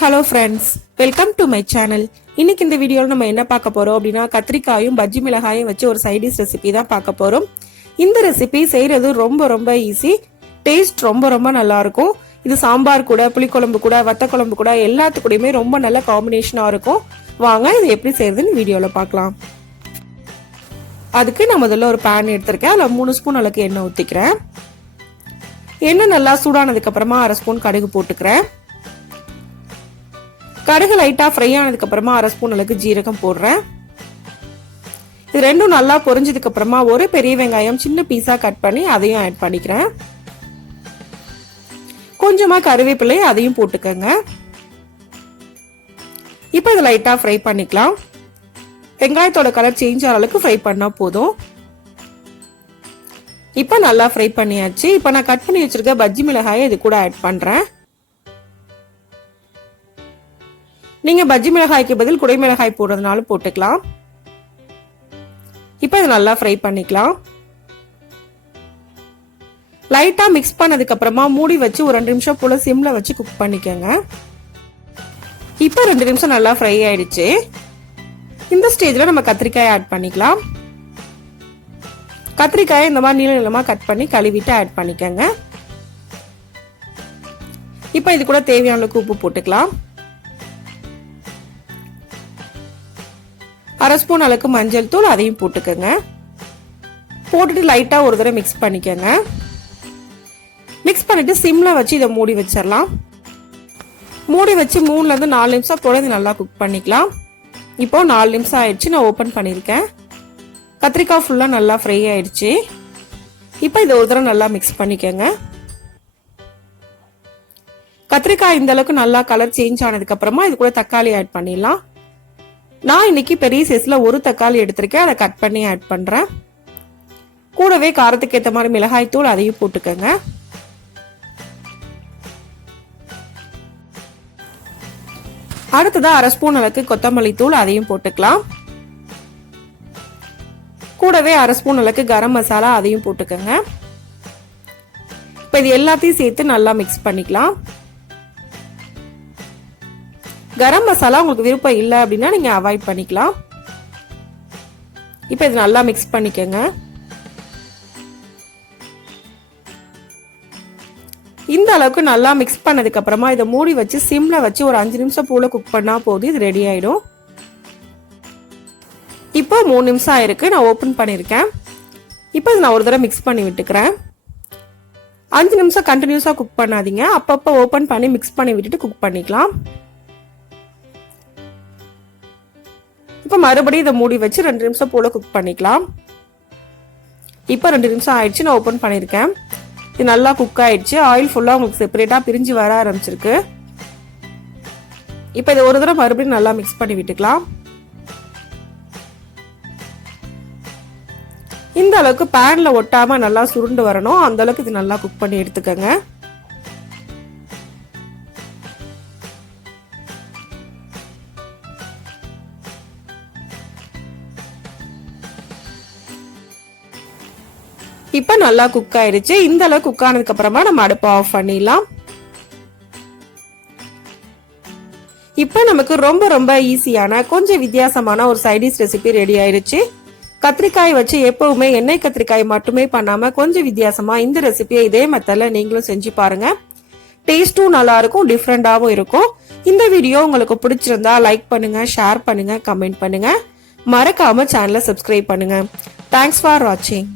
Hello friends, welcome to my channel. இன்னைக்கு இந்த வீடியோல நம்ம என்ன பார்க்க போறோம் அப்படினா கத்திரிக்காயும் பஜ்ஜி மிளகாயும் வச்சு ஒரு சைட் டிஷ் ரெசிபி தான் பார்க்க போறோம். இந்த ரெசிபி செய்யறது ரொம்ப ஈஸி. டேஸ்ட் ரொம்ப நல்லா இருக்கும். இது சாம்பார் கூட, புளிக்குழம்பு கூட, வத்த குழம்பு கூட எல்லாத்துக்கூடயுமே ரொம்ப நல்ல காம்பினேஷனா இருக்கும். வாங்க இது எப்படி செய்யறதுன்னு வீடியோல பார்க்கலாம். அதுக்கு நான் முதல்ல ஒரு pan எடுத்துர்க்கேன். அதுல 3 ஸ்பூன் அளவுக்கு எண்ணெய் ஊத்திக்கிறேன். எண்ணெய் நல்லா சூடானதுக்கு அப்புறமா 1/2 ஸ்பூன் கடுகு போட்டுக்கிறேன். கடுகு லைட்டா ஃப்ரை ஆனதுக்கு அப்புறமா 1/2 ஸ்பூன் அளவுக்கு ஜீரகம் போடுறேன். இது ரெண்டும் நல்லா பொரிஞ்சதுக்கு அப்புறமா ஒரு பெரிய வெங்காயம் சின்ன பீஸா கட் பண்ணி அதையும் ஆட் பண்ணிக்கிறேன். கொஞ்சமா கறிவேப்பிலை அதையும் போட்டுக்கங்க. இப்போ இதை லைட்டா ஃப்ரை பண்ணிக்கலாம். வெங்காயத்தோட கலர் சேஞ்ச் ஆகிற அளவுக்கு ஃப்ரை பண்ணா போதும். இப்போ நல்லா ஃப்ரை பண்ணியாச்சு. இப்போ நான் கட் பண்ணி வச்சிருக்க பஜ்ஜி மிளகாயை இது கூட ஆட் பண்றேன். நீங்க பஜ்ஜி மிளகாய்க்கு பதில் குடை மிளகாய் போடுறதுனால போட்டுக்கலாம். இப்போ இதை நல்லா ஃப்ரை பண்ணிக்கலாம். லைட்டா மிக்ஸ் பண்ணதுக்கு அப்புறமா மூடி வச்சு ஒரு 2 நிமிஷம் போல சிம்ல வச்சு குக் பண்ணிக்கோங்க. இப்போ 2 நிமிஷம் நல்லா ஃப்ரை ஆயிடுச்சு. இந்த ஸ்டேஜ்ல நம்ம கத்திரிக்காய் ஆட் பண்ணிக்கலாம். கத்திரிக்காயை இந்த மாதிரி நீளமா கட் பண்ணி கழுவிட்டு ஆட் பண்ணிக்கோங்க. இப்போ இது கூட தேவையான அளவுக்கு உப்பு போட்டுக்கலாம். 1/2 ஸ்பூன் அளவுக்கு மஞ்சள் தூள் அதையும் போட்டுக்கோங்க. போட்டுட்டு லைட்டா ஒரு தடவை மிக்ஸ் பண்ணிக்கோங்க. மிக்ஸ் பண்ணிட்டு சிம்ல வச்சு இதை மூடி வச்சிடலாம். மூடி வச்சு 3ல இருந்து 4 நிமிஷம் போல இது நல்லா குக் பண்ணிக்கலாம். இப்போ 4 நிமிஷம் ஆயிடுச்சு. நான் ஓபன் பண்ணிருக்கேன். கத்திரிக்காய் ஃபுல்லா நல்லா ஃப்ரை ஆயிடுச்சு. இப்போ இதை ஒரு தடவை நல்லா மிக்ஸ் பண்ணிக்கோங்க. கத்திரிக்காய் இந்த அளவுக்கு நல்லா கலர் சேஞ்ச் ஆனதுக்கு அப்புறமா இது கூட தக்காளி ஆட் பண்ணிடலாம். நான் இன்னைக்கு பெரிய சைஸ்ல ஒரு தக்காளி எடுத்திருக்கேன். அதை கட் பண்ணி ஆட் பண்றேன். கூடவே காரத்துக்கு ஏற்ற மாதிரி மிளகாய் தூள் அதையும் போட்டுக்கோங்க. அடுத்ததா 1/2 ஸ்பூன் அளவுக்கு கொத்தமல்லி தூள் அதையும் போட்டுக்கலாம். கூடவே 1/2 ஸ்பூன் அளவுக்கு கரம் மசாலா அதையும் போட்டுக்கோங்க. இப்ப இது எல்லாத்தையும் சேர்த்து நல்லா மிக்ஸ் பண்ணிக்கலாம். கரம் மசாலா உங்களுக்கு விருப்பம் இல்லை அப்படின்னா நீங்க அவாய்ட் பண்ணிக்கலாம். இப்போ இது நல்லா மிக்ஸ் பண்ணிக்கோங்க. இந்த அளவுக்கு நல்லா மிக்ஸ் பண்ணதுக்கு அப்புறமா இதை மூடி வச்சு சிம்ல வச்சு ஒரு 5 நிமிஷம் போல குக் பண்ணா போதும். இது ரெடி ஆயிடும். இப்போ 3 நிமிஷம் ஆயிருக்கு. நான் ஓபன் பண்ணிருக்கேன். இப்போ நான் ஒரு தடவை மிக்ஸ் பண்ணி விட்டுக்கிறேன். 5 நிமிஷம் கண்டினியூஸா குக் பண்ணாதீங்க. அப்பப்போ ஓபன் பண்ணி மிக்ஸ் பண்ணி விட்டுட்டு குக் பண்ணிக்கலாம். இப்போ மறுபடியும் இதை மூடி வச்சு 2 நிமிஷம் போல குக் பண்ணிக்கலாம். இப்போ 2 நிமிஷம் ஆயிடுச்சு. நான் ஓபன் பண்ணிருக்கேன். இது நல்லா குக் ஆயிடுச்சு. ஆயில் ஃபுல்லா உங்களுக்கு செப்பரேட்டா பிரிஞ்சு வர ஆரம்பிச்சிருக்கு. இப்போ இதை ஒரு தடவை மறுபடியும் நல்லா மிக்ஸ் பண்ணி விட்டுக்கலாம். இந்த அளவுக்கு பேன்ல ஒட்டாம நல்லா சுருண்டு வரணும். அந்த அளவுக்கு இது நல்லா குக் பண்ணி எடுத்துக்கோங்க. இப்ப நல்லா குக் ஆயிடுச்சு. இந்த அளவு குக் ஆனதுக்கு அப்புறமா நம்ம அடுப்பை ஆஃப் பண்ணிடலாம். இப்ப நமக்கு ரொம்ப ஈஸியான கொஞ்சம் வித்தியாசமான ஒரு சைட் டிஷ் ரெசிபி ரெடி ஆயிடுச்சு. கத்திரிக்காய் வச்சு எப்பவுமே எண்ணெய் கத்திரிக்காய் மட்டுமே பண்ணாம கொஞ்சம் வித்தியாசமா இந்த ரெசிபியை இதே மெத்தட்ல நீங்களும் செஞ்சு பாருங்க. டேஸ்டும் நல்லா இருக்கும், டிஃப்ரெண்டாவும் இருக்கும். இந்த வீடியோ உங்களுக்கு பிடிச்சிருந்தா லைக் பண்ணுங்க, ஷேர் பண்ணுங்க, கமெண்ட் பண்ணுங்க. மறக்காம சேனலை சப்ஸ்கிரைப் பண்ணுங்க. தேங்க்ஸ் ஃபார் வாட்சிங்.